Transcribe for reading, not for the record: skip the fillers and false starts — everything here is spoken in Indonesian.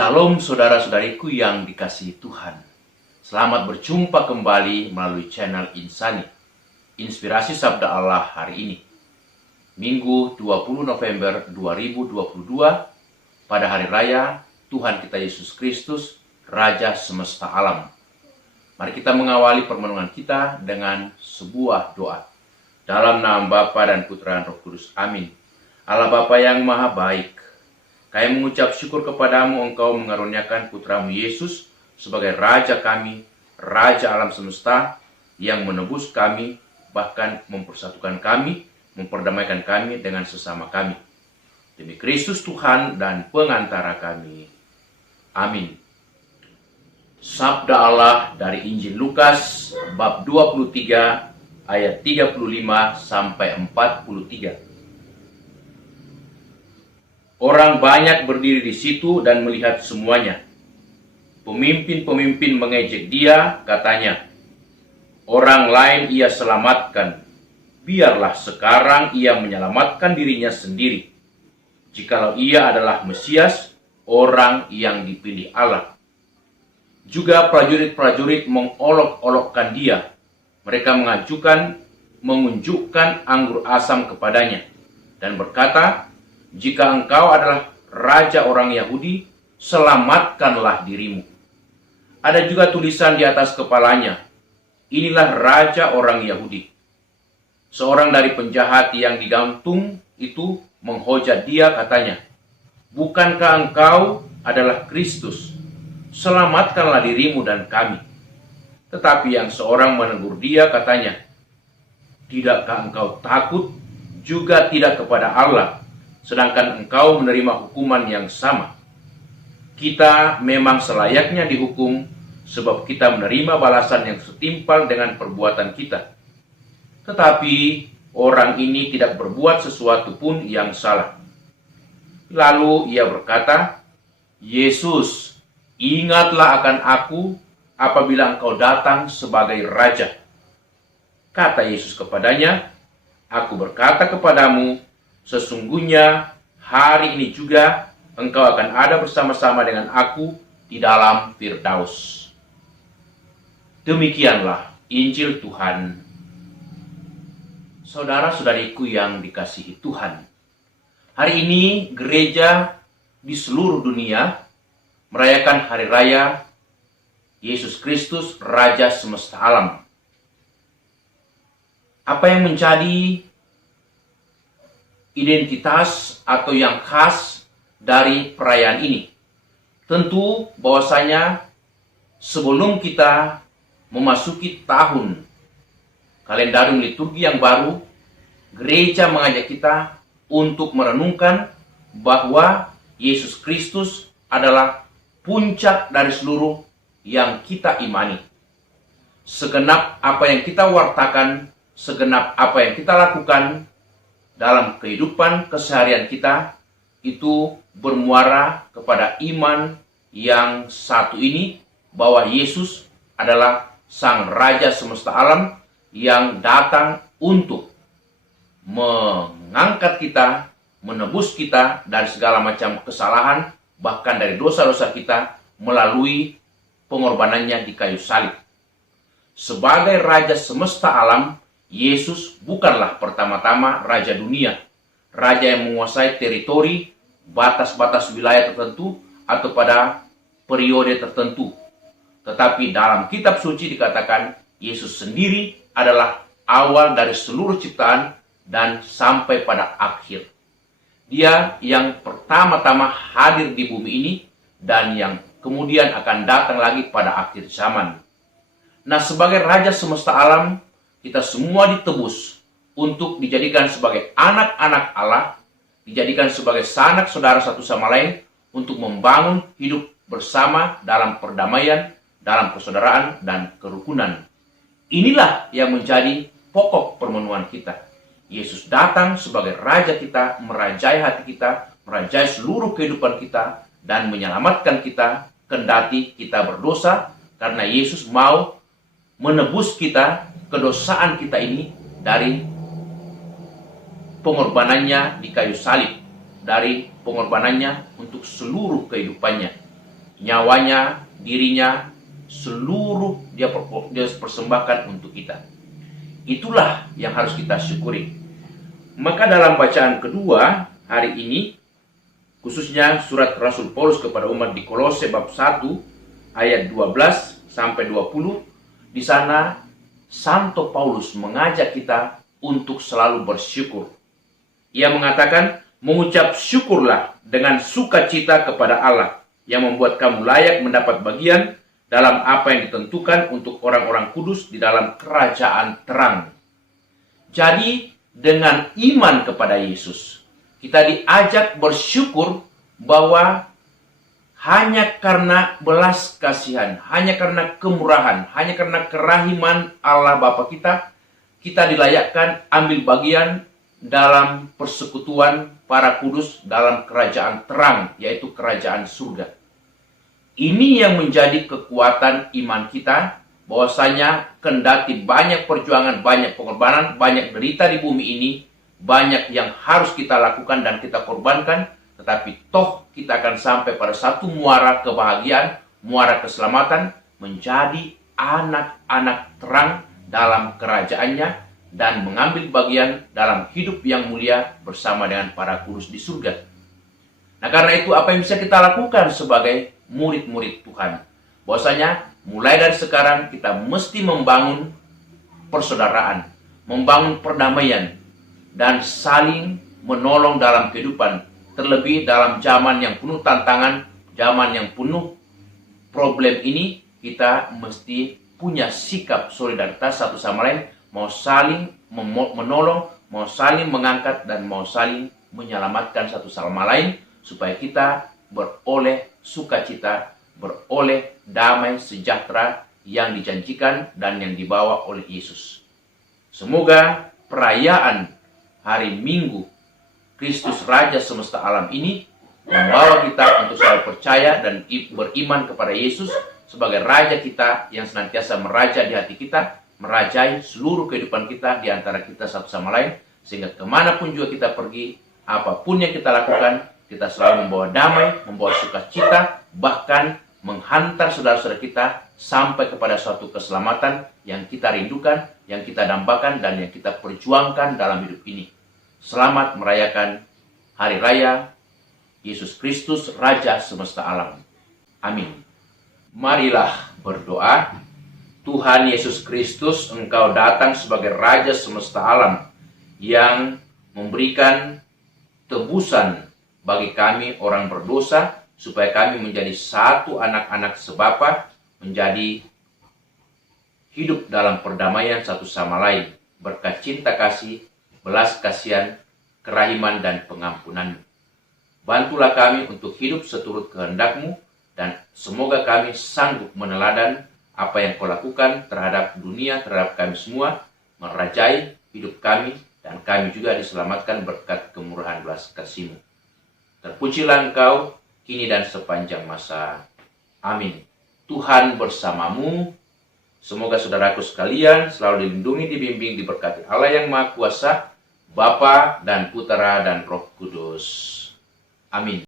Shalom saudara-saudariku yang dikasihi Tuhan. Selamat berjumpa kembali melalui channel Insani, Inspirasi Sabda Allah hari ini. Minggu 20 November 2022 pada hari raya Tuhan kita Yesus Kristus, Raja Semesta Alam. Mari kita mengawali permenungan kita dengan sebuah doa. Dalam nama Bapa dan Putra dan Roh Kudus. Amin. Allah Bapa yang Maha Baik, kami mengucap syukur kepadamu, Engkau mengaruniakan putramu Yesus sebagai Raja kami, Raja alam semesta, yang menebus kami, bahkan mempersatukan kami, memperdamaikan kami dengan sesama kami. Demi Kristus Tuhan dan pengantara kami. Amin. Sabda Allah dari Injil Lukas, bab 23, ayat 35 sampai 43. Orang banyak berdiri di situ dan melihat semuanya. Pemimpin-pemimpin mengejek dia, katanya, "Orang lain ia selamatkan, biarlah sekarang ia menyelamatkan dirinya sendiri. Jikalau ia adalah Mesias, orang yang dipilih Allah." Juga prajurit-prajurit mengolok-olokkan dia. Mereka mengunjukkan anggur asam kepadanya dan berkata, "Jika engkau adalah raja orang Yahudi, selamatkanlah dirimu." Ada juga tulisan di atas kepalanya, "Inilah raja orang Yahudi." Seorang dari penjahat yang digantung itu menghujat dia, katanya, "Bukankah engkau adalah Kristus? Selamatkanlah dirimu dan kami." Tetapi yang seorang menegur dia, katanya, "Tidakkah engkau takut juga tidak kepada Allah, sedangkan engkau menerima hukuman yang sama? Kita memang selayaknya dihukum, sebab kita menerima balasan yang setimpal dengan perbuatan kita. Tetapi orang ini tidak berbuat sesuatu pun yang salah." Lalu ia berkata, "Yesus, ingatlah akan aku apabila engkau datang sebagai raja." Kata Yesus kepadanya, "Aku berkata kepadamu, sesungguhnya hari ini juga engkau akan ada bersama-sama dengan aku di dalam Firdaus." Demikianlah Injil Tuhan. Saudara-saudariku yang dikasihi Tuhan, hari ini gereja di seluruh dunia merayakan hari raya Yesus Kristus, Raja Semesta Alam. Apa yang menjadi identitas atau yang khas dari perayaan ini? Tentu bahwasanya sebelum kita memasuki tahun kalendarium liturgi yang baru, gereja mengajak kita untuk merenungkan bahwa Yesus Kristus adalah puncak dari seluruh yang kita imani. Segenap apa yang kita wartakan, segenap apa yang kita lakukan dalam kehidupan keseharian kita, itu bermuara kepada iman yang satu ini, bahwa Yesus adalah Sang Raja Semesta Alam yang datang untuk mengangkat kita, menebus kita dari segala macam kesalahan, bahkan dari dosa-dosa kita melalui pengorbanannya di kayu salib. Sebagai Raja Semesta Alam, Yesus bukanlah pertama-tama Raja dunia, Raja yang menguasai teritori, batas-batas wilayah tertentu, atau pada periode tertentu. Tetapi dalam kitab suci dikatakan, Yesus sendiri adalah awal dari seluruh ciptaan dan sampai pada akhir. Dia yang pertama-tama hadir di bumi ini dan yang kemudian akan datang lagi pada akhir zaman. Nah, sebagai Raja Semesta Alam, kita semua ditebus untuk dijadikan sebagai anak-anak Allah, dijadikan sebagai sanak saudara satu sama lain, untuk membangun hidup bersama dalam perdamaian, dalam persaudaraan dan kerukunan. Inilah yang menjadi pokok permenungan kita. Yesus datang sebagai Raja kita, merajai hati kita, merajai seluruh kehidupan kita, dan menyelamatkan kita kendati kita berdosa, karena Yesus mau menebus kita, kedosaan kita ini, dari pengorbanannya di kayu salib, dari pengorbanannya untuk seluruh kehidupannya. nyawanya, dirinya, seluruh dia persembahkan untuk kita. Itulah yang harus kita syukuri. Maka dalam bacaan kedua hari ini, khususnya surat Rasul Paulus kepada umat di Kolose bab 1 ayat 12 sampai 20, di sana Santo Paulus mengajak kita untuk selalu bersyukur. Ia mengatakan, mengucap syukurlah dengan sukacita kepada Allah yang membuat kamu layak mendapat bagian dalam apa yang ditentukan untuk orang-orang kudus di dalam kerajaan terang. Jadi, dengan iman kepada Yesus, kita diajak bersyukur bahwa hanya karena belas kasihan, hanya karena kemurahan, hanya karena kerahiman Allah Bapa kita, kita dilayakkan ambil bagian dalam persekutuan para kudus dalam kerajaan terang, yaitu kerajaan surga. Ini yang menjadi kekuatan iman kita, bahwasanya kendati banyak perjuangan, banyak pengorbanan, banyak derita di bumi ini, banyak yang harus kita lakukan dan kita korbankan, tetapi toh kita akan sampai pada satu muara kebahagiaan, muara keselamatan, menjadi anak-anak terang dalam kerajaannya dan mengambil bagian dalam hidup yang mulia bersama dengan para kudus di surga. Nah, karena itu apa yang bisa kita lakukan sebagai murid-murid Tuhan? Bahwasanya mulai dari sekarang kita mesti membangun persaudaraan, membangun perdamaian, dan saling menolong dalam kehidupan. Terlebih dalam zaman yang penuh tantangan, zaman yang penuh problem ini, kita mesti punya sikap solidaritas satu sama lain, mau saling menolong, mau saling mengangkat, dan mau saling menyelamatkan satu sama lain, supaya kita beroleh sukacita, beroleh damai sejahtera yang dijanjikan dan yang dibawa oleh Yesus. Semoga perayaan hari Minggu Kristus Raja semesta alam ini membawa kita untuk selalu percaya dan beriman kepada Yesus sebagai Raja kita yang senantiasa meraja di hati kita, merajai seluruh kehidupan kita di antara kita satu sama lain, sehingga kemanapun juga kita pergi, apapun yang kita lakukan, kita selalu membawa damai, membawa sukacita, bahkan menghantar saudara-saudara kita sampai kepada suatu keselamatan yang kita rindukan, yang kita dambakan, dan yang kita perjuangkan dalam hidup ini. Selamat merayakan Hari Raya Yesus Kristus Raja semesta alam. Amin. Marilah berdoa. Tuhan Yesus Kristus, Engkau datang sebagai Raja semesta alam yang memberikan tebusan bagi kami orang berdosa, supaya kami menjadi satu anak-anak sebapa, menjadi hidup dalam perdamaian satu sama lain, berkat cinta kasih, belas kasihan, kerahiman, dan pengampunan. Bantulah kami untuk hidup seturut kehendak-Mu, dan semoga kami sanggup meneladan apa yang Kau lakukan terhadap dunia, terhadap kami semua, merajai hidup kami, dan kami juga diselamatkan berkat kemurahan belas kasih-Mu. Terpujilah Engkau, kini dan sepanjang masa. Amin. Tuhan bersamamu. Semoga saudaraku sekalian selalu dilindungi, dibimbing, diberkati Allah yang Maha Kuasa, Bapa dan Putera dan Roh Kudus. Amin.